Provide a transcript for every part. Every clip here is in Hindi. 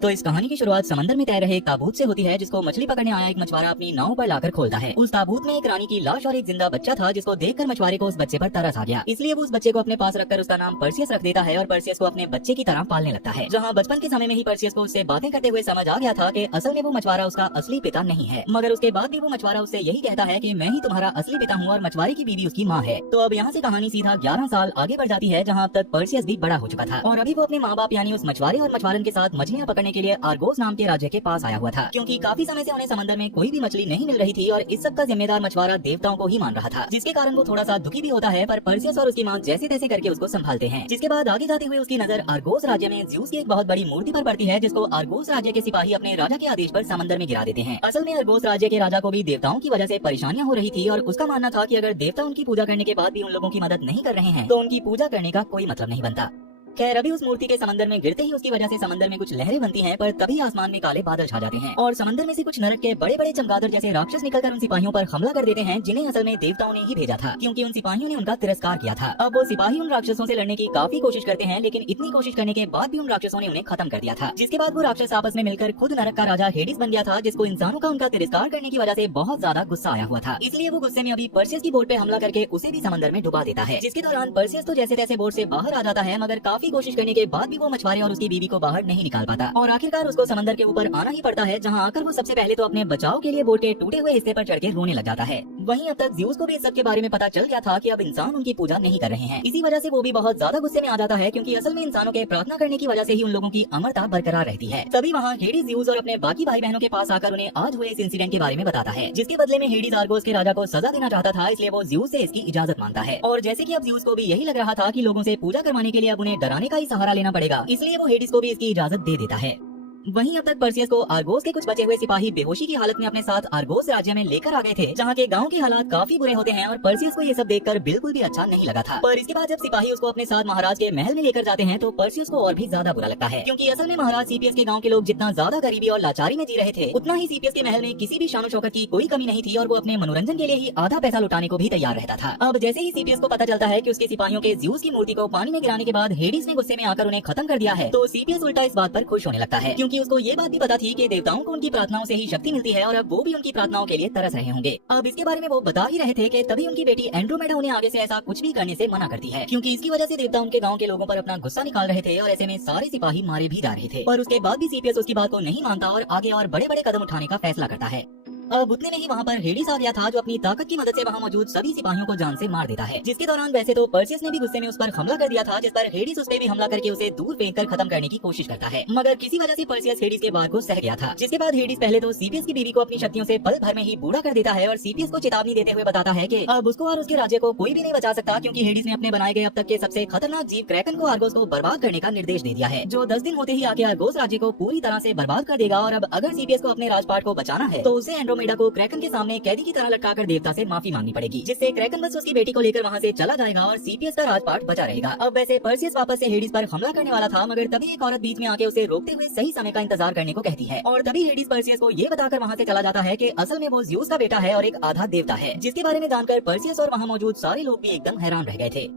तो इस कहानी की शुरुआत समंदर में तैर रहे एक ताबूत से होती है, जिसको मछली पकड़ने आया एक मछुआरा अपनी नाव पर लाकर खोलता है। उस ताबूत में एक रानी की लाश और एक जिंदा बच्चा था, जिसको देखकर मछुआरे को उस बच्चे पर तरस आ गया। इसलिए वो उस बच्चे को अपने पास रखकर उसका नाम पर्सियस रख देता है और पर्सियस को अपने बच्चे की तरह पालने लगता है। जहाँ बचपन के समय में ही पर्सियस को उससे बातें करते हुए समझ आ गया था कि असल में वो मछुआरा उसका असली पिता नहीं है, मगर उसके बाद भी वो मछुआरा उससे यही कहता है कि मैं ही तुम्हारा असली पिता हूँ और मछुआरे की बीवी उसकी माँ है। तो अब यहाँ से कहानी सीधा 11 साल आगे बढ़ जाती है, जहाँ अब तक पर्सियस भी बड़ा हो चुका था और अभी वो अपने माँ बाप यानी उस मछुआरे और मछुआरन के साथ मछलियाँ पकड़ने के लिए आर्गोस नाम के राज्य के पास आया हुआ था, क्योंकि काफी समय से उन्हें समंदर में कोई भी मछली नहीं मिल रही थी और इस सब का जिम्मेदार मछुआरा देवताओं को ही मान रहा था, जिसके कारण वो थोड़ा सा दुखी भी होता है। पर पर्सियस और उसकी माँ जैसे तैसे करके उसको संभालते हैं। जिसके बाद आगे जाते हुए उसकी नजर आर्गोस राज्य में ज़्यूस की एक बहुत बड़ी मूर्ति पर पड़ती है, जिसको आर्गोस राज्य के सिपाही अपने राजा के आदेश पर समंदर में गिरा देते हैं। असल में आर्गोस राज्य के राजा को भी देवताओं की वजह से परेशानियां हो रही थी और उसका मानना था कि अगर देवता उनकी पूजा करने के बाद भी उन लोगों की मदद नहीं कर रहे हैं तो उनकी पूजा करने का कोई मतलब नहीं बनता। खैर, अभी उस मूर्ति के समंदर में गिरते ही उसकी वजह से समंदर में कुछ लहरें बनती हैं, पर तभी आसमान में काले बादल छा जाते हैं और समंदर में से कुछ नरक के बड़े बड़े चमगादड़ जैसे राक्षस निकलकर उन सिपाहियों पर हमला कर देते हैं, जिन्हें असल में देवताओं ने ही भेजा था, क्योंकि उन सिपाहियों ने उनका तिरस्कार किया था। अब वो सिपाही उन राक्षसों से लड़ने की काफी कोशिश करते हैं, लेकिन इतनी कोशिश करने के बाद भी उन राक्षसों ने उन्हें खत्म कर दिया था। जिसके बाद वो राक्षस आपस में मिलकर खुद नरक का राजा हेडिस बन गया था, जिसको इंसानों का उनका तिरस्कार करने की वजह से बहुत ज्यादा गुस्सा आया हुआ था। इसलिए वो गुस्से में अभी पर्सियस की बोट पे हमला करके उसे भी समंदर में डुबा देता है। जिसके दौरान पर्सियस तो जैसे तैसे बोट से बाहर आ जाता है, मगर काफी कोशिश करने के बाद भी वो मछुआरे और उसकी बीवी को बाहर नहीं निकाल पाता और आखिरकार उसको समंदर के ऊपर आना ही पड़ता है, जहां आकर वो सबसे पहले तो अपने बचाव के लिए बोट के टूटे हुए हिस्से पर चढ़ के रोने लग जाता है। वहीं अब तक ज़्यूस को भी इस सब के बारे में पता चल गया था कि अब इंसान उनकी पूजा नहीं कर रहे हैं। इसी वजह से वो भी बहुत ज्यादा गुस्से में आ जाता है, क्योंकि असल में इंसानों के प्रार्थना करने की वजह से ही उन लोगों की अमरता बरकरार रहती है। तभी वहाँ हेडिस ज़्यूस और अपने बाकी भाई बहनों के पास आकर उन्हें आज हुए इस इंसिडेंट के बारे में बताता है, जिसके बदले में हेडिस आर्गोस के राजा को सजा देना चाहता था, इसलिए वो ज़्यूस से इसकी इजाजत मांगता है। और जैसे कि अब ज़्यूस को भी यही लग रहा था कि लोगों से पूजा करवाने के लिए अब उन्हें डराने का ही सहारा लेना पड़ेगा, इसलिए वो हेडिस को भी इसकी इजाजत दे देता है। वहीं अब तक पर्सियस को आर्गोस के कुछ बचे हुए सिपाही बेहोशी की हालत में अपने साथ आर्गोस राज्य में लेकर आ गए थे, जहाँ के गांव के हालात काफी बुरे होते हैं और पर्सियस को ये सब देखकर बिल्कुल भी अच्छा नहीं लगा था। पर इसके बाद जब सिपाही उसको अपने साथ महाराज के महल में लेकर जाते हैं तो पर्सियस को और भी ज्यादा बुरा लगता है, क्योंकि असल में महाराज सीपीएस के गाँव के लोग जितना ज्यादा गरीबी और लाचारी में जी रहे थे, उतना ही सीपीएस के महल में किसी भी शानो शौकत की कोई कमी नहीं थी और वो अपने मनोरंजन के लिए ही आधा पैसा लुटाने को भी तैयार रहता था। अब जैसे ही सीपीएस को पता चलता है कि उसके सिपाहियों के ज़्यूस की मूर्ति को पानी में गिराने के बाद हेडिस ने गुस्से में आकर उन्हें खत्म कर दिया है, तो सीपीएस उल्टा इस बात पर खुश होने लगता है, क्योंकि उसको ये बात भी पता थी कि देवताओं को उनकी प्रार्थनाओं से ही शक्ति मिलती है और अब वो भी उनकी प्रार्थनाओं के लिए तरस रहे होंगे। अब इसके बारे में वो बता ही रहे थे कि तभी उनकी बेटी एंड्रोमेडा उन्हें आगे से ऐसा कुछ भी करने से मना करती है, क्योंकि इसकी वजह से देवता उनके गांव के लोगों पर अपना गुस्सा निकाल रहे थे और ऐसे में सारे सिपाही मारे भी जा रहे थे। पर उसके बाद भी सीपीएस उसकी बात को नहीं मानता और आगे और बड़े बड़े कदम उठाने का फैसला करता है। अब उतने में ही वहाँ पर हेडिस आ गया था, जो अपनी ताकत की मदद से वहाँ मौजूद सभी सिपाहियों को जान से मार देता है। जिसके दौरान वैसे तो पर्सियस ने भी गुस्से में उस पर हमला कर दिया था, जिस पर हेडिस उस पे भी हमला करके उसे दूर फेंककर खत्म करने की कोशिश करता है, मगर किसी वजह से पर्सियस हेडिस के वार को सह गया था। जिसके बाद हेडिस पहले तो सीपीएस की बीवी को अपनी शक्तियों से पल भर में ही बूढ़ा कर देता है और सीपीएस को चेतावनी देते हुए बताता है कि अब उसको और उसके राज्य को कोई भी नहीं बचा सकता, क्योंकि हेडिस ने अपने बनाए गए अब तक के सबसे खतरनाक जीव क्रैकन को आर्गोस को बर्बाद करने का निर्देश दे दिया है, जो 10 दिन होते ही आके आर्गोस राज्य को पूरी तरह से बर्बाद कर देगा। और अब अगर सीपीएस को अपने राजपाट को बचाना है तो उसे एंड्रोमेडा को क्रैकन के सामने कैदी की तरह लटकाकर देवता से माफी मांगनी पड़ेगी, जिससे क्रैकन बस उसकी बेटी को लेकर वहाँ से चला जाएगा और सीपीएस का राजपाट बचा रहेगा। अब वैसे पर्सियस वापस से हेडिस पर हमला करने वाला था, मगर तभी एक औरत बीच में आके उसे रोकते हुए सही समय का इंतजार करने को कहती है और तभी हेडिस पर्सियस को ये बताकर वहाँ से चला जाता है कि असल में वो ज़्यूस का बेटा है और एक आधा देवता है, जिसके बारे में जानकर पर्सियस और वहाँ मौजूद सारे लोग भी एकदम हैरान रह गए थे।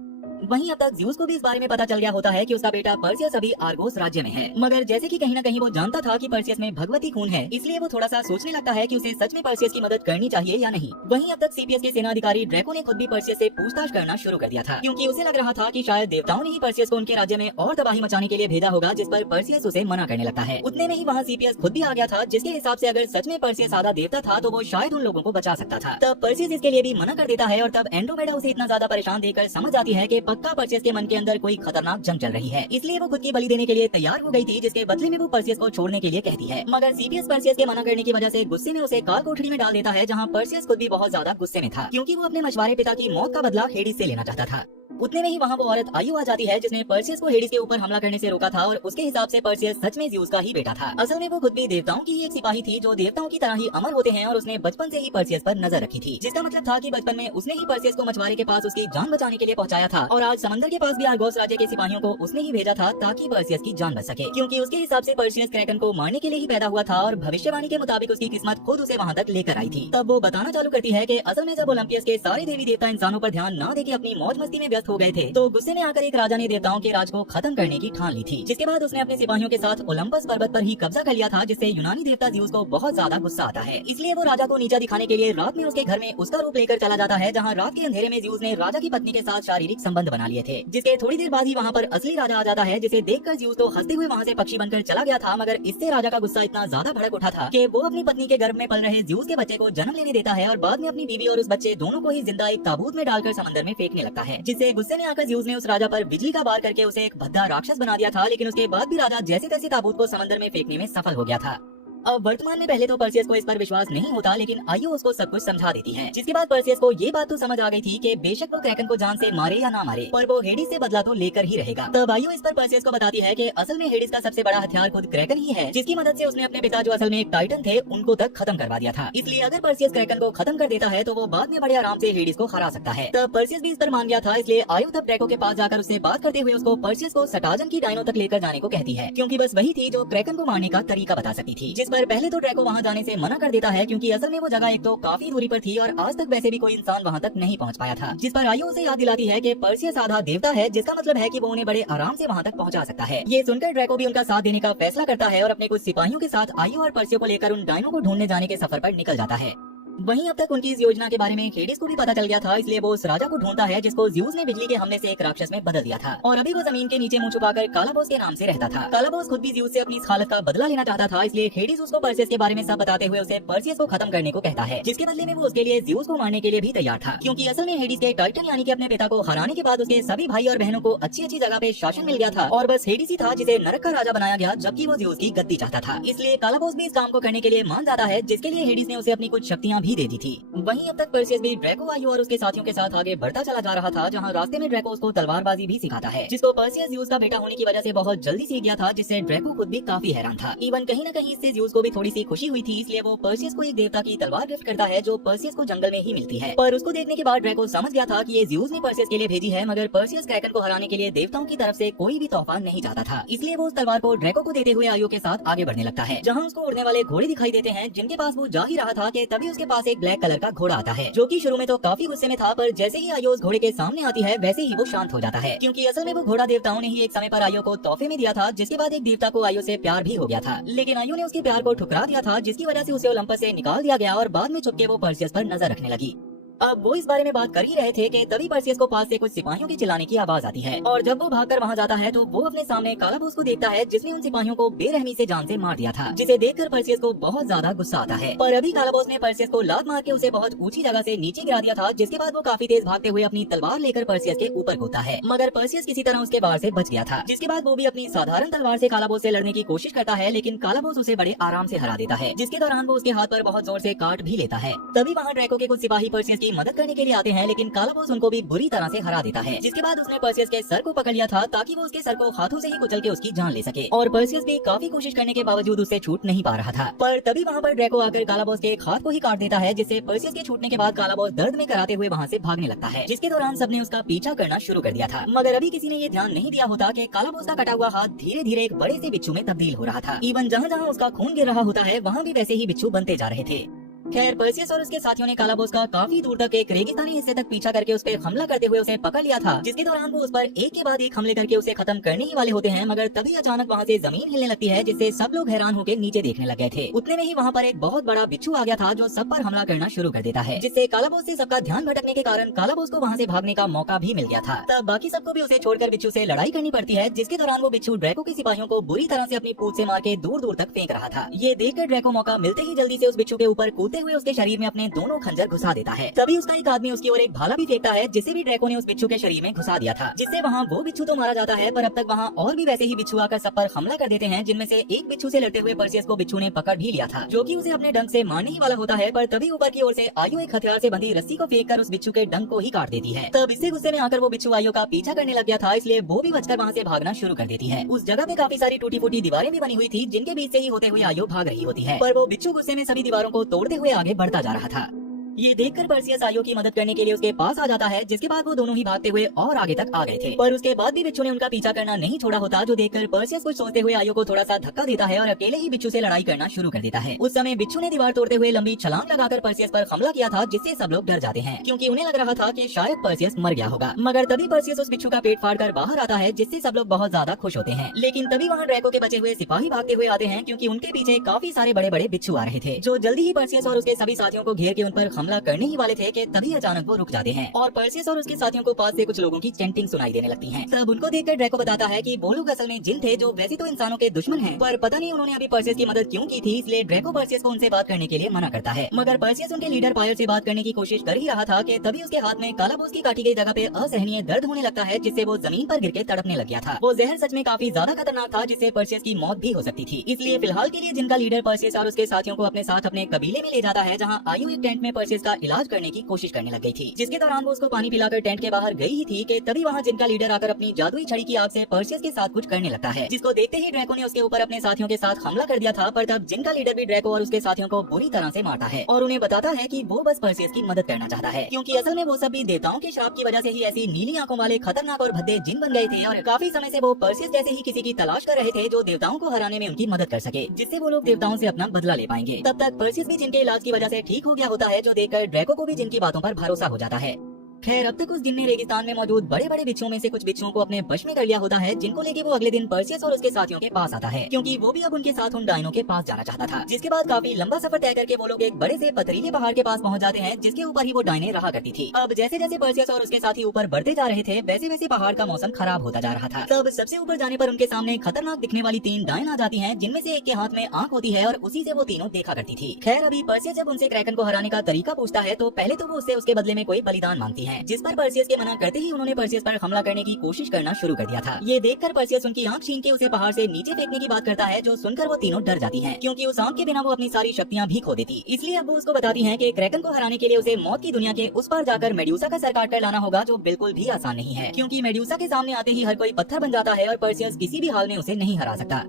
वहीं अब तक ज़्यूस को भी इस बारे में पता चल गया होता है कि उसका बेटा पर्सियस अभी आर्गोस राज्य में है, मगर जैसे कि कहीं न कहीं वो जानता था कि पर्सियस में भगवती खून है, इसलिए वो थोड़ा सा सोचने लगता है कि उसे सच में पर्सियस की मदद करनी चाहिए या नहीं। वहीं अब तक सीपीएस के सेनाधिकारी ड्रैको ने खुद भी पर्सियस से पूछताछ करना शुरू कर दिया था, क्योंकि उसे लग रहा था कि शायद देवताओं ने ही पर्सियस को उनके राज्य में और तबाही मचाने के लिए भेजा होगा, जिस पर पर्सियस उसे मना करने लगता है। उतने में ही वहाँ सीपीएस खुद भी आ गया था, जिसके हिसाब से अगर सच में पर्सियस आधा देवता था तो वो शायद उन लोगों को बचा सकता था। तब पर्सियस इसके लिए भी मना कर देता है और तब एंड्रोमेडा उसे इतना ज्यादा परेशान देखकर समझ जाती है कि पक्का पर्सियस के मन के अंदर कोई खतरनाक जंग चल रही है, इसलिए वो खुद की बलि देने के लिए तैयार हो गई थी, जिसके बदले में वो पर्सियस को छोड़ने के लिए कहती है। मगर सीपीएस पर्सियस के मना करने की वजह से गुस्से में उसे काल कोठरी में डाल देता है, जहाँ पर्सियस खुद भी बहुत ज्यादा गुस्से में था, क्योंकि वो अपने मछुआरे पिता की मौत का बदला हेडिस से लेना चाहता था। उतने में ही वहाँ वो औरत आयु आ जाती है, जिसने पर्सियस को हेडिस के ऊपर हमला करने से रोका था और उसके हिसाब से पर्सियस सच में ज़्यूस का ही बेटा था। असल में वो खुद भी देवताओं की एक सिपाही थी, जो देवताओं की तरह ही अमर होते हैं और उसने बचपन से ही पर्सियस पर नजर रखी थी, जिसका मतलब था कि बचपन में उसने ही पर्सियस को मछुआरे के पास उसकी जान बचाने के लिए पहुंचाया था और आज समंदर के पास भी आर्गोस राज्य के सिपाहियों को उसने ही भेजा था ताकि पर्सियस की जान बच सके, क्योंकि उसके हिसाब से पर्सियस क्रैकन को मारने के लिए ही पैदा हुआ था और भविष्यवाणी के मुताबिक उसकी किस्मत खुद उसे वहाँ तक लेकर आई थी। तब वो बताना चालू करती है कि असल में जब ओलंपियस के सारे देवी देवता इंसानों पर ध्यान न देके अपनी मौज मस्ती में व्यस्त खो गए थे। तो गुस्से में आकर एक राजा ने देवताओं के राज को खत्म करने की ठान ली थी, जिसके बाद उसने अपने सिपाहियों के साथ ओलंपस पर्वत पर ही कब्जा कर लिया था, जिससे यूनानी देवता ज़्यूस को बहुत ज्यादा गुस्सा आता है। इसलिए वो राजा को नीचा दिखाने के लिए रात में उसके घर में उसका रूप लेकर चला जाता है, जहाँ रात के अंधेरे में ज़्यूस ने राजा की पत्नी के साथ शारीरिक संबंध बना लिए थे। जिसके थोड़ी देर बाद ही वहाँ पर असली राजा आ जाता है, जिसे देखकर ज़्यूस तो हंसते हुए वहाँ से पक्षी बनकर चला गया था, मगर इससे राजा का गुस्सा इतना ज्यादा भड़क उठा था कि वो अपनी पत्नी के गर्भ में पल रहे ज़्यूस के बच्चे को जन्म लेने देता है और बाद में अपनी बीवी और उस बच्चे दोनों को ही जिंदा एक ताबूत में डालकर समंदर में फेंकने लगता है। जिससे गुस्से में आकर ज़्यूस ने उस राजा पर बिजली का वार करके उसे एक भद्दा राक्षस बना दिया था, लेकिन उसके बाद भी राजा जैसे तैसे ताबूत को समंदर में फेंकने में सफल हो गया था। अब वर्तमान में पहले तो पर्सियस को इस पर विश्वास नहीं होता, लेकिन आयु उसको सब कुछ समझा देती है। जिसके बाद पर्सियस को ये बात तो समझ आ गई थी कि बेशक वो क्रैकन को जान से मारे या ना मारे, पर वो हेडिस से बदला तो लेकर ही रहेगा। तब आयु इस पर पर्सियस को बताती है कि असल में हेडिस का सबसे बड़ा हथियार खुद क्रैकन ही है, जिसकी मदद से उसने अपने पिता जो असल में एक टाइटन थे उनको तक खत्म करवा दिया था। इसलिए अगर पर्सियस क्रैकन को खत्म कर देता है तो वो बाद में बड़े आराम से हेडिस को हरा सकता है। तब पर्सियस भी इस पर मान गया था, इसलिए आयु तब ड्रैको के पास जाकर उससे बात करते हुए उसको पर्सियस को सटाजन की डायनो तक लेकर जाने को कहती है, क्योंकि बस वही थी जो क्रैकन को मारने का तरीका बता सकती थी। जिस पर पहले तो ड्रैको वहाँ जाने से मना कर देता है, क्योंकि असल में वो जगह एक तो काफी दूरी पर थी और आज तक वैसे भी कोई इंसान वहाँ तक नहीं पहुँच पाया था। जिस पर आयु उसे याद दिलाती है कि पर्सियस आधा देवता है, जिसका मतलब है कि वो उन्हें बड़े आराम से वहाँ तक पहुँचा सकता है। ये सुनकर ड्रैको भी उनका साथ देने का फैसला करता है और अपने कुछ सिपाहियों के साथ आयु और पर्सियो को लेकर उन डायनो को ढूंढने जाने के सफर पर निकल जाता है। वहीं अब तक उनकी इस योजना के बारे में हेडिस को भी पता चल गया था, इसलिए वो उस राजा को ढूंढता है जिसको ज़्यूस ने बिजली के हमले से एक राक्षस में बदल दिया था और अभी वो जमीन के नीचे मुंह छुपाकर कालाबोस के नाम से रहता था। कालाबोस खुद भी ज़्यूस से अपनी इस हालत का बदला लेना चाहता था, इसलिए हेडिस उसको पर्सियस के बारे में सब बताते हुए उसे पर्सियस को खत्म करने को कहता है, जिसके बदले में वो उसके लिए ज़्यूस को मारने के लिए भी तैयार था, क्योंकि असल में हेडिस के टाइटन यानी कि अपने पिता को हराने के बाद उसके सभी भाई और बहनों को अच्छी अच्छी जगह पे शासन मिल गया था और बस हेडिस ही था जिसे नरक का राजा बनाया गया, जबकि वो ज़्यूस की गद्दी चाहता था। इसलिए कालाबोस भी इस काम को करने के लिए मान जाता है, जिसके लिए हेडिस ने उसे अपनी कुछ शक्तियां भी दे दी थी। वहीं अब तक पर्सियस भी ड्रैको, आयु और उसके साथियों के साथ आगे बढ़ता चला जा रहा था, जहां रास्ते में ड्रैको उसको तलवारबाजी भी सिखाता है, जिसको पर्सियस ज़्यूस का बेटा होने की वजह से बहुत जल्दी सीख गया था, जिससे ड्रैको खुद भी काफी हैरान था। इवन कहीं न कहीं इससे ज़्यूस को भी थोड़ी सी खुशी हुई थी, इसलिए वो पर्सियस को एक देवता की तलवार गिफ्ट करता है जो पर्सियस को जंगल में ही मिलती है। पर उसको देखने के बाद ड्रैको समझ गया था कि ये ज़्यूस ने पर्सियस के लिए भेजी है, मगर पर्सियस क्रैकन को हराने के लिए देवताओं की तरफ से कोई भी तोहफा नहीं चाहता था। इसलिए वो उस तलवार को ड्रैको को देते हुए आयु के साथ आगे बढ़ने लगता है, जहाँ उसको उड़ने वाले घोड़े दिखाई देते हैं, जिनके पास वो जा ही रहा था कि तभी उसके पास एक ब्लैक कलर का घोड़ा आता है, जो कि शुरू में तो काफी गुस्से में था, पर जैसे ही आयु उस घोड़े के सामने आती है वैसे ही वो शांत हो जाता है, क्योंकि असल में वो घोड़ा देवताओं ने ही एक समय पर आयु को तोहफे में दिया था, जिसके बाद एक देवता को आयु से प्यार भी हो गया था, लेकिन आयु ने उसके प्यार को ठुकरा दिया था, जिसकी वजह से उसे ओलंपस से निकाल दिया गया और बाद में चुपके वो पर्सियस पर नजर रखने लगी। अब वो इस बारे में बात कर ही रहे थे कि तभी पर्सियस को पास से कुछ सिपाहियों के चिल्लाने की आवाज आती है और जब वो भागकर वहां जाता है तो वो अपने सामने कालाबोस को देखता है, जिसने उन सिपाहियों को बेरहमी से जान से मार दिया था, जिसे देखकर पर्सियस को बहुत ज्यादा गुस्सा आता है। पर अभी कालाबोस ने पर्सियस को लात मार के उसे बहुत ऊंची जगह से नीचे गिरा दिया था, जिसके बाद वो काफी तेज भागते हुए अपनी तलवार लेकर पर्सियस के ऊपर कूदता है, मगर पर्सियस किसी तरह उसके वार से बच गया था। जिसके बाद वो भी अपनी साधारण तलवार से कालाबोस से लड़ने की कोशिश करता है, लेकिन कालाबोस उसे बड़े आराम से हरा देता है, जिसके दौरान वो उसके हाथ पर बहुत जोर से काट भी लेता है। तभी वहाँ ड्रैको के कुछ सिपाही पर्सियस की मदद करने के लिए आते हैं, लेकिन कालाबोस उनको भी बुरी तरह से हरा देता है। जिसके बाद उसने पर्सियस के सर को पकड़ लिया था ताकि वो उसके सर को हाथों से ही कुचल के उसकी जान ले सके, और पर्सियस भी काफी कोशिश करने के बावजूद उससे छूट नहीं पा रहा था। पर तभी वहाँ पर ड्रैको आकर कालाबोस के एक हाथ को ही काट देता है, जिससे पर्सियस के छूटने के बाद कालाबोस दर्द में कराते हुए वहाँ से भागने लगता है, जिसके दौरान सबने उसका पीछा करना शुरू कर दिया था। मगर अभी किसी ने ये ध्यान नहीं दिया होता कि कालाबोस का कटा हुआ हाथ धीरे धीरे एक बड़े से बिच्छू में तब्दील हो रहा था। इवन जहाँ जहाँ उसका खून गिर रहा होता है वहाँ भी वैसे ही बिच्छू बनते जा रहे थे। खैर पर्सियस और उसके साथियों ने कालाबोस का काफी दूर तक एक रेगिस्तानी हिस्से तक पीछा करके उस पर हमला करते हुए उसे पकड़ लिया था, जिसके दौरान वो उस पर एक के बाद एक हमले करके उसे खत्म करने ही वाले होते हैं, मगर तभी अचानक वहाँ से जमीन हिलने लगती है, जिससे सब लोग हैरान होकर नीचे देखने लग गए थे। उतने में ही वहाँ पर एक बहुत बड़ा बिच्छू आ गया था जो सब पर हमला करना शुरू कर देता है, जिससे कालाबोस से सबका ध्यान भटकने के कारण कालाबोस को वहाँ से भागने का मौका भी मिल गया था। तब बाकी सबको भी उसे छोड़कर बिच्छू से लड़ाई करनी पड़ती है, जिसके दौरान वो बिच्छू ड्रैको के सिपाहियों को बुरी तरह से अपनी पूंछ से मार के दूर दूर तक फेंक रहा था। ये देखकर ड्रैको मौका मिलते ही जल्दी से उस बिच्छू के ऊपर कूदते हुए उसके शरीर में दोनों खंजर घुसा देता है। तभी उसका एक आदमी उसकी ओर एक भाला भी फेंकता है, जिसे भी ड्रैको ने उस बिच्छू के शरीर में घुसा दिया था, जिससे वहाँ वो बिच्छू तो मारा जाता है, पर अब तक वहाँ और भी वैसे ही बिच्छू आकर सब पर हमला कर देते हैं, जिनमें से एक बिच्छू से लड़ते हुए पर्सियस को बिच्छू ने पकड़ भी लिया था, जो कि उसे अपने डंक से मारने ही वाला होता है। पर तभी ऊपर की ओर से आयु एक हथियार से बंधी रस्सी को फेंक कर उस बिच्छू के डंक को ही काट देती है। तब इससे गुस्से में आकर वो बिच्छू आयु का पीछा करने लग गया था, इसलिए वो भी बचकर वहाँ से भागना शुरू कर देती है। उस जगह पे काफी सारी टूटी फूटी दीवारें भी बनी हुई थी, जिनके बीच से ही होते हुए आयु भाग रही होती है, पर वो बिच्छू गुस्से में सभी दीवारों को तोड़ते हुए आगे बढ़ता जा रहा था। ये देखकर पर्सियस आयो की मदद करने के लिए उसके पास आ जाता है, जिसके बाद वो दोनों ही भागते हुए और आगे तक आ गए थे। पर उसके बाद भी बिच्छू ने उनका पीछा करना नहीं छोड़ा होता, जो देखकर पर्सियस कुछ सोचते हुए आयो को थोड़ा सा धक्का देता है और अकेले ही बिच्छू से लड़ाई करना शुरू कर देता है। उस समय बिच्छू ने दीवार तोड़ते हुए लंबी छलांग लगाकर पर्सियस पर हमला किया था, जिससे सब लोग डर जाते हैं क्योंकि उन्हें लग रहा था कि शायद पर्सियस मर गया होगा। मगर तभी पर्सियस उस बिच्छू का पेट फाड़कर बाहर आता है, जिससे सब लोग बहुत ज्यादा खुश होते हैं। लेकिन तभी वहाँ ड्रैको के बचे हुए सिपाही भागते हुए आते हैं, क्योंकि उनके पीछे काफी सारे बड़े बड़े बिच्छू आ रहे थे, जो जल्दी ही पर्सियस और उसके सभी साथियों को घेर के उन पर हमला करने ही वाले थे कि तभी अचानक वो रुक जाते हैं और पर्सियस और उसके साथियों को पास से कुछ लोगों की चैंटिंग सुनाई देने लगती है। तब उनको देखकर ड्रैको बताता है कि वो लोग असल में जिन थे, जो वैसे तो इंसानों के दुश्मन हैं, पर पता नहीं उन्होंने अभी पर्सियस की मदद क्यों की थी। इसलिए ड्रैको पर्सियस को उनसे बात करने के लिए मना करता है। मगर पर्सियस उनके लीडर पायल से बात करने की कोशिश कर ही रहा था कि तभी उसके हाथ में कालाबूस की काटी गई जगह पे असहनीय दर्द होने लगता है, जिससे वो जमीन पर गिर के तड़पने लग गया था। वो जहर सच में काफी ज्यादा खतरनाक था, जिससे पर्सियस की मौत भी हो सकती थी। इसलिए फिलहाल के लिए जिनका लीडर पर्सियस और उसके साथियों को अपने साथ अपने कबीले में ले जाता है, जहाँ आयु एक टेंट में पर्सियस का इलाज करने की कोशिश करने लग गई थी। जिसके दौरान वो उसको पानी पिलाकर टेंट के बाहर गई ही थी कि तभी वहाँ जिनका लीडर आकर अपनी जादुई छड़ी की आग से पर्सियस के साथ कुछ करने लगता है, जिसको देखते ही ड्रैको ने उसके ऊपर अपने साथियों के साथ हमला कर दिया था। पर तब जिनका लीडर भी ड्रैको और उसके साथियों को बुरी तरह से मारता है और उन्हें बताता है कि वो बस पर्सियस की मदद करना चाहता है, क्योंकि असल में वो सब भी देवताओं के श्राप की वजह से ही ऐसी नीली आंखों वाले खतरनाक और भद्दे जिन बन गए थे और काफी समय से वो पर्सियस जैसे ही किसी की तलाश कर रहे थे, जो देवताओं को हराने में उनकी मदद कर सके, जिससे वो लोग देवताओं से अपना बदला ले पाएंगे। तब तक पर्सियस भी जिनके इलाज की वजह से ठीक हो गया होता है, जो देखकर ड्रैको को भी जिनकी बातों पर भरोसा हो जाता है। खैर, अब तक उस जिन ने रेगिस्तान में मौजूद बड़े बड़े बिच्छुओं में से कुछ बिच्छुओं को अपने वश में कर लिया होता है, जिनको लेके वो अगले दिन पर्सियस और उसके साथियों के पास आता है, क्योंकि वो भी अब उनके साथ उन डायनों के पास जाना चाहता था। जिसके बाद काफी लंबा सफर तय करके वो लोग एक बड़े से पथरीले पहाड़ के पास पहुंच जाते हैं, जिसके ऊपर ही वो डायने रहा करती थी। अब जैसे जैसे पर्सियस और उसके साथी ऊपर बढ़ते जा रहे थे, वैसे वैसे पहाड़ का मौसम खराब होता जा रहा था। तब सबसे ऊपर जाने पर उनके सामने खतरनाक दिखने वाली 3 डायन आ जाती है, जिनमें से एक के हाथ में आंख होती है और उसी से वो तीनों देखा करती थी। खैर, अभी पर्सियस जब उनसे क्रैकन को हराने का तरीका पूछता है, तो पहले तो वो उससे उसके बदले में कोई बलिदान मांगती है, जिस पर पर्सियस के मना करते ही उन्होंने पर्सियस पर हमला करने की कोशिश करना शुरू कर दिया था। ये देखकर पर्सियस उनकी आंख छीन के उसे पहाड़ से नीचे फेंकने की बात करता है, जो सुनकर वो तीनों डर जाती हैं, क्योंकि उस आंख के बिना वो अपनी सारी शक्तियां भी खो देती। इसलिए अब वो उसको बताती हैं कि क्रैकन को हराने के लिए उसे मौत की दुनिया के उस पार जाकर मेड्यूसा का सर काट कर लाना होगा, जो बिल्कुल भी आसान नहीं है, क्योंकि मेड्यूसा के सामने आते ही हर कोई पत्थर बन जाता है और पर्सियस किसी भी हाल में उसे नहीं हरा सकता।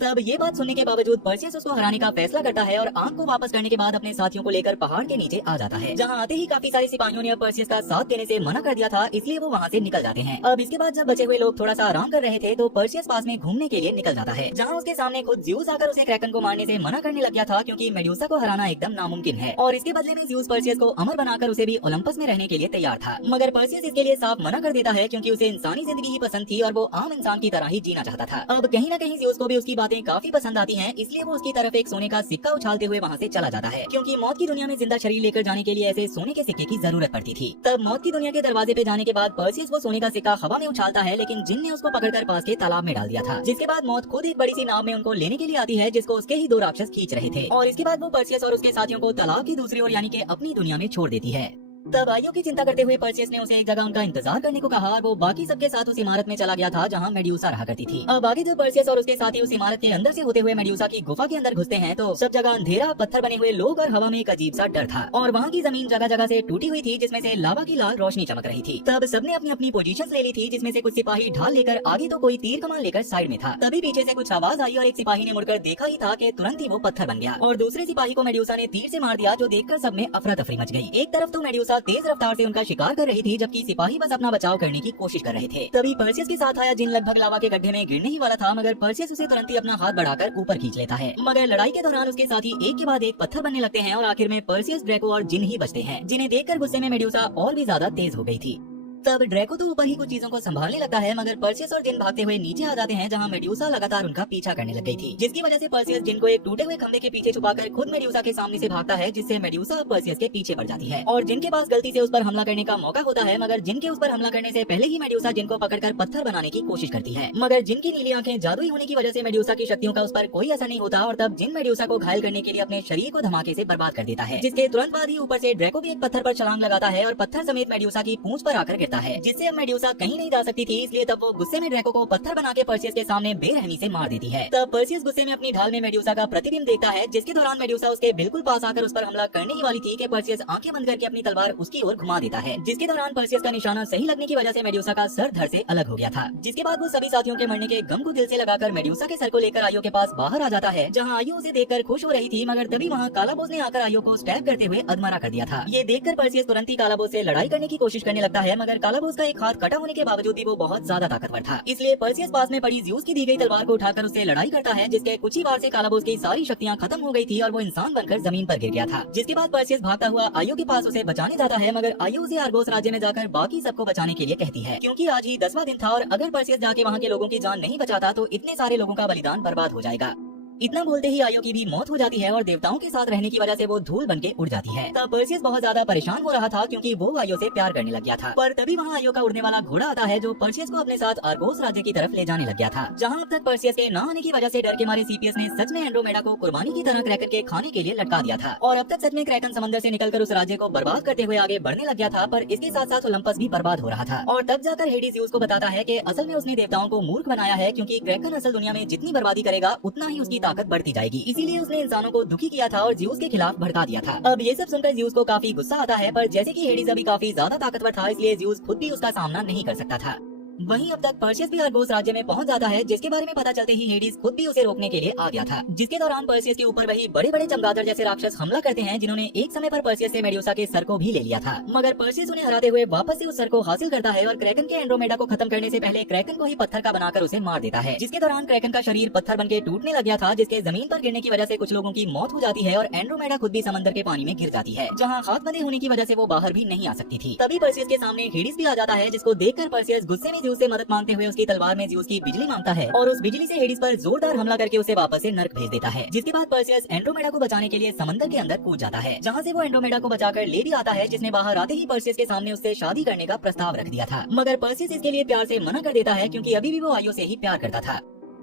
तब ये बात सुनने के बावजूद पर्सियस उसको हराने का फैसला करता है और आंख को वापस करने के बाद अपने साथियों को लेकर पहाड़ के नीचे आ जाता है, जहाँ आते ही काफी सारे सिपाहियों ने पर्सियस का साथ देने से मना कर दिया था, इसलिए वो वहाँ से निकल जाते हैं। अब इसके बाद जब बचे हुए लोग थोड़ा सा आराम कर रहे थे, तो पर्सियस पास में घूमने के लिए निकल जाता है, जहाँ उसके सामने खुद ज़्यूस आकर उसे क्रैकन को मारने से मना करने लग गया था, क्योंकि मेड्यूसा को हराना एकदम नामुमकिन है और इसके बदले में ज़्यूस पर्सियस को अमर बनाकर उसे भी ओलंपस में रहने के लिए तैयार था। मगर पर्सियस इसके लिए साफ मना कर देता है, क्योंकि उसे इंसानी जिंदगी ही पसंद थी और वो आम इंसान की तरह ही जीना चाहता था। अब कहीं न कहीं ज़्यूस को भी उसकी बातें काफी पसंद हैं, इसलिए वो उसकी तरफ एक सोने का सिक्का उछालते हुए वहाँ से चला जाता है, क्योंकि मौत की दुनिया में जिंदा शरीर लेकर जाने के लिए ऐसे सोने के सिक्के की जरूरत पड़ती थी। तब मौत की दुनिया के दरवाजे पे जाने के बाद पर्सियस वो सोने का सिक्का हवा में उछालता है, लेकिन जिन ने उसको पकड़कर पास के तालाब में डाल दिया था। जिसके बाद मौत खुद एक बड़ी सी नाव में उनको लेने के लिए आती है, जिसको उसके ही 2 राक्षस खींच रहे थे, और इसके बाद वो पर्सियस और उसके साथियों को तालाब की दूसरी ओर यानी कि अपनी दुनिया में छोड़ देती है। तब आयु की चिंता करते हुए पर्सियस ने उसे एक जगह उनका इंतजार करने को कहा और वो बाकी सबके साथ उस इमारत में चला गया था, जहाँ मेड्यूसा रहा करती थी। अब आगे जब पर्सियस और उसके साथी उस इमारत के अंदर से होते हुए मेड्यूसा की गुफा के अंदर घुसते हैं, तो सब जगह अंधेरा, पत्थर बने हुए लोग और हवा में एक अजीब सा डर था, और वहाँ की जमीन जगह जगह से टूटी हुई थी, जिसमें से लावा की लाल रोशनी चमक रही थी। तब सबने अपनी अपनी पोजीशन ले ली थी, जिसमें से कुछ सिपाही ढाल लेकर आगे तो कोई तीर कमान लेकर साइड में था। तभी पीछे से कुछ आवाज आई और एक सिपाही ने मुड़कर देखा ही था कि तुरंत ही वो पत्थर बन गया और दूसरे सिपाही को मेड्यूसा ने तीर से मार दिया, जो देखकर सब में अफरा तफरी मच गई। एक तरफ तो मेड्यूसा तेज रफ्तार से का शिकार कर रही थी, जबकि सिपाही बस अपना बचाव करने की कोशिश कर रहे थे। तभी पर्सियस के साथ आया जिन लगभग लावा के गड्ढे में गिरने ही वाला था, मगर पर्सियस उसे तुरंत ही अपना हाथ बढ़ाकर ऊपर खींच लेता है। मगर लड़ाई के दौरान उसके साथी एक के बाद एक पत्थर बनने लगते हैं और आखिर में पर्सियस, ड्रैको और जिन ही बचते हैं, जिन्हें देखकर गुस्से में मेड्यूसा और भी ज्यादा तेज हो गई थी। तब ड्रैको तो ऊपर ही कुछ चीजों को संभालने लगता है, मगर पर्सियस और जिन भागते हुए नीचे आ जाते हैं, जहां मेड्यूसा लगातार उनका पीछा करने लग गई थी, जिसकी वजह से पर्सियस जिन को एक टूटे हुए खंभे के पीछे छुपाकर खुद मेड्यूसा के सामने से भागता है, जिससे मेड्यूसा पर्सियस के पीछे पड़ जाती है और जिनके पास गलती से उस पर हमला करने का मौका होता है, मगर जिनके उस पर हमला करने से पहले ही मेड्यूसा जिनको पकड़कर पत्थर बनाने की कोशिश करती है, मगर जिनकी नीली आंखें जादुई होने की वजह से मेड्यूसा की शक्तियों का उस पर कोई असर नहीं होता और तब जिन मेड्यूसा को घायल करने के लिए अपने शरीर को धमाके से बर्बाद कर देता है, जिसके तुरंत बाद ही ऊपर से ड्रैको भी एक पत्थर पर छलांग लगाता है और पत्थर समेत मेड्यूसा की पूंछ पर आकर गिरता है, जिससे अब मेड्यूसा कहीं नहीं जा सकती थी। इसलिए तब वो गुस्से में ड्रैको को पत्थर बना के पर्सियस के सामने बेरहमी से मार देती है। तब पर्सियस गुस्से में अपनी ढाल में मेड्यूसा का प्रतिबिंब देखता है, जिसके दौरान मेड्यूसा उसके बिल्कुल पास आकर उस पर हमला करने ही वाली थी कि पर्सियस आंखें बंद करके अपनी तलवार उसकी ओर घुमा देता है, जिसके दौरान पर्सियस का निशाना सही लगने की वजह से मेड्यूसा का सर धड़ से अलग हो गया था। जिसके बाद वो सभी साथियों के मरने के गम को दिल से लगाकर मेड्यूसा के सर को लेकर आयो के पास बाहर आ जाता है, जहाँ आयो उसे देखकर खुश हो रही थी, मगर तभी वहाँ कालाबोस ने आकर आयो को स्टैब करते हुए अधमरा कर दिया था। ये देखकर पर्सियस तुरंत ही कालाबोस से लड़ाई करने की कोशिश करने लगता है, मगर कालाबोस का एक हाथ कटा होने के बावजूद भी वो बहुत ज्यादा ताकतवर था। इसलिए पर्सियस पास में पड़ी ज़्यूस की दी गई तलवार को उठाकर उससे लड़ाई करता है, जिसके कुछ ही बार से कालाबोस की सारी शक्तियाँ खत्म हो गई थी और वो इंसान बनकर जमीन पर गिर गया था। जिसके बाद पर्सियस भागता हुआ आयो के पास उसे बचाने जाता है, मगर आयो उसे आर्गोस राज्य में जाकर बाकी सबको बचाने के लिए कहती है, क्योंकि आज ही 10वां दिन था और अगर पर्सियस जाके वहाँ के लोगों की जान नहीं बचाता तो इतने सारे लोगों का बलिदान बर्बाद हो जाएगा। इतना बोलते ही आयो की भी मौत हो जाती है और देवताओं के साथ रहने की वजह से वो धूल बन के उड़ जाती है। तब पर्सियस बहुत ज्यादा परेशान हो रहा था, क्योंकि वो आयो से प्यार करने लग गया था। पर तभी वहाँ आयो का उड़ने वाला घोड़ा आता है, जो पर्सियस को अपने साथ आर्गोस राज्य की तरफ ले जाने लग गया था, जहाँ अब तक पर्सियस के न आने की वजह से डर के मारे सीपीएस ने सच में एंड्रोमेडा को कुर्बानी की तरह क्रैकन के खाने के लिए लटका दिया था। और अब तक सच में क्रैकन समंदर से निकलकर उस राज्य को बर्बाद करते हुए आगे बढ़ने लग गया था, पर इसके साथ साथ ओलंपस भी बर्बाद हो रहा था। और तब जाकर हेडिस ज़्यूस को बताता है कि असल में उसने देवताओं को मूर्ख बनाया है, क्योंकि क्रैकन असल दुनिया में जितनी बर्बादी करेगा उतना ही उसकी ताकत बढ़ती जाएगी। इसीलिए उसने इंसानों को दुखी किया था और ज़्यूस के खिलाफ भड़का दिया था। अब ये सब सुनकर ज़्यूस को काफी गुस्सा आता है, पर जैसे कि हेडिस अभी काफी ज्यादा ताकतवर था, इसलिए ज़्यूस खुद भी उसका सामना नहीं कर सकता था। वहीं अब तक पर्सियस भी आर्गोस राज्य में पहुंच जाता है, जिसके बारे में पता चलते ही हेडिस खुद भी उसे रोकने के लिए आ गया था। जिसके दौरान पर्सियस के ऊपर वही बड़े बड़े चमगादड़ जैसे राक्षस हमला करते हैं, जिन्होंने एक समय पर पर्सियस से मेड्यूसा के सर को भी ले लिया था। मगर पर्सियस उन्हें हराते हुए वापस से उस सर को हासिल करता है और क्रैकन के एंड्रोमेडा को खत्म करने से पहले क्रैकन को ही पत्थर का बनाकर उसे मार देता है। जिसके दौरान क्रैकन का शरीर पत्थर बन के टूटने लग गया था, जिसके जमीन पर गिरने की वजह से कुछ लोगों की मौत हो जाती है और एंड्रोमेडा खुद भी समंदर के पानी में गिर जाती है, जहाँ हाथ बंधे होने की वजह से वो बाहर भी नहीं आ सकती थी। तभी पर्सियस के सामने हेडिस भी आ जाता है, जिसको देखकर पर्सियस गुस्से में ज़्यूस से मदद मांगते हुए उसकी तलवार में ज़्यूस की बिजली मांगता है और उस बिजली से हेडिस पर जोरदार हमला करके उसे वापस से नर्क भेज देता है। जिसके बाद पर्सियस एंड्रोमेडा को बचाने के लिए समंदर के अंदर कूद जाता है, जहाँ से वो एंड्रोमेडा को बचाकर ले भी आता है, जिसने बाहर आते ही पर्सियस के सामने उससे शादी करने का प्रस्ताव रख दिया था। मगर पर्सियस इसके लिए प्यार से मना कर देता है, क्योंकि अभी भी वो आयो से ही प्यार करता था।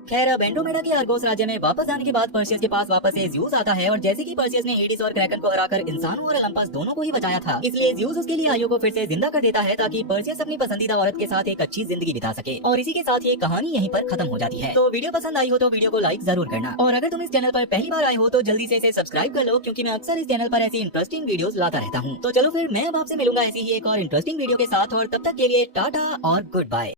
खैर, अब एंड्रोमेडा के आर्गोस राज्य में वापस आने के बाद पर्सियस के पास वापस से ज़्यूस आता है और जैसे कि पर्सियस ने हेडिस और क्रैकन को हराकर इंसानों और ओलंपस दोनों को ही बचाया था, इसलिए ज़्यूस उसके लिए आयो को फिर से जिंदा कर देता है, ताकि पर्सियस अपनी पसंदीदा औरत के साथ एक अच्छी जिंदगी बिता सके। और इसी के साथ ये कहानी यहीं पर खत्म हो जाती है। तो वीडियो पसंद आई हो तो वीडियो को लाइक जरूर करना, और अगर तुम इस चैनल पर पहली बार आए हो तो जल्दी से इसे सब्सक्राइब कर लो, क्योंकि मैं अक्सर इस चैनल पर ऐसी इंटरेस्टिंग वीडियोस लाता रहता हूँ। तो चलो फिर मैं अब आपसे मिलूंगा ऐसी ही एक और इंटरेस्टिंग वीडियो के साथ, और तब तक के लिए टाटा और गुड बाय।